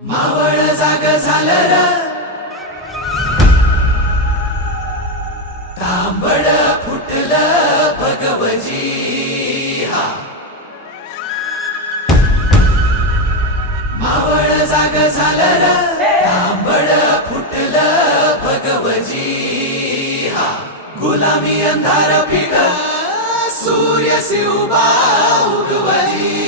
मावळ जाग झालं र तांबड फुटलं भगवजी हा मावळ जाग झालं र तांबड फुटलं भगवजी हा गुलामी अंधार फिट सूर्य से उभा उगवली